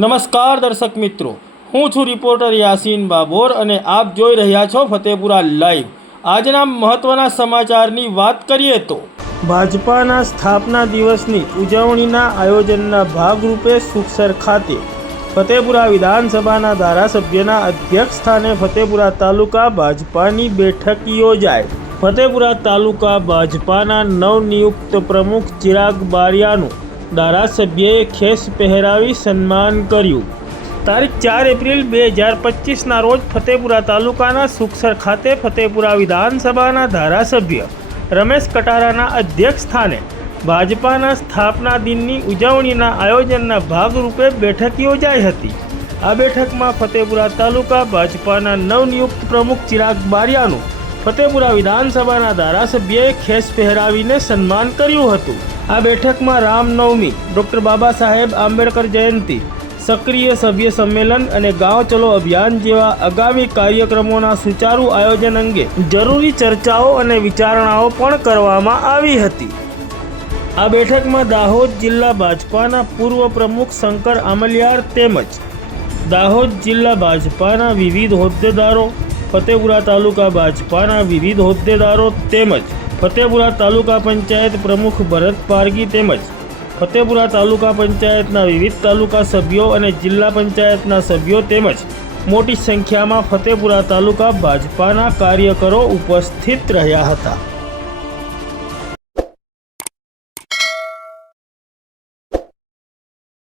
નમસ્કાર દર્શક મિત્રો. હું છું રિપોર્ટર યાસીન બાબોર અને આપ જોઈ રહ્યા છો ફતેપુરા લાઈવ. આજના મહત્વના સમાચારની વાત કરીએ તો ભાજપાના સ્થાપના દિવસની ઉજવણીના આયોજનના ભાગરૂપે સુખસર ખાતે ફતેપુરા વિધાનસભાના ધારાસભ્યના અધ્યક્ષ સ્થાને ફતેપુરા તાલુકા ભાજપાની બેઠક યોજાય. ફતેપુરા તાલુકા ભાજપાના નવનિયુક્ત પ્રમુખ ચિરાગ બારિયાનું ધારાસભ્યએ ખેસ પહેરાવી સન્માન કર્યું. તારીખ ચાર એપ્રિલ બે હજાર પચીસના રોજ ફતેપુરા તાલુકાના સુખસર ખાતે ફતેપુરા વિધાનસભાના ધારાસભ્ય રમેશ કટારાના અધ્યક્ષ સ્થાને ભાજપાના સ્થાપના દિનની ઉજવણીના આયોજનના ભાગરૂપે બેઠક યોજાઈ હતી. આ બેઠકમાં ફતેપુરા તાલુકા ભાજપાના નવનિયુક્ત પ્રમુખ ચિરાગ બારિયાનું ફતેપુરા વિધાનસભાના ધારાસભ્યએ ખેસ પહેરાવીને સન્માન કર્યું હતું. આ બેઠકમાં રામનવમી, ડૉક્ટર બાબા સાહેબ આંબેડકર જયંતિ, સક્રિય સભ્ય સંમેલન અને ગાંવ ચલો અભિયાન જેવા આગામી કાર્યક્રમોના સુચારુ આયોજન અંગે જરૂરી ચર્ચાઓ અને વિચારણાઓ પણ કરવામાં આવી હતી. આ બેઠકમાં દાહોદ જિલ્લા ભાજપાના પૂર્વ પ્રમુખ શંકર આમલિયાર તેમજ દાહોદ જિલ્લા ભાજપાના વિવિધ હોદ્દેદારો ફતેપુરા તાલુકા ભાજપાના વિવિધ હોદ્દેદારો તેમજ ફતેપુરા તાલુકા પંચાયત પ્રમુખ ભરત પારગી તેમજ ફતેપુરા તાલુકા પંચાયતના વિવિધ તાલુકા સભ્યો અને જિલ્લા પંચાયતના સભ્યો તેમજ મોટી સંખ્યામાં ફતેપુરા તાલુકા ભાજપાના કાર્યકરો ઉપસ્થિત રહ્યા હતા.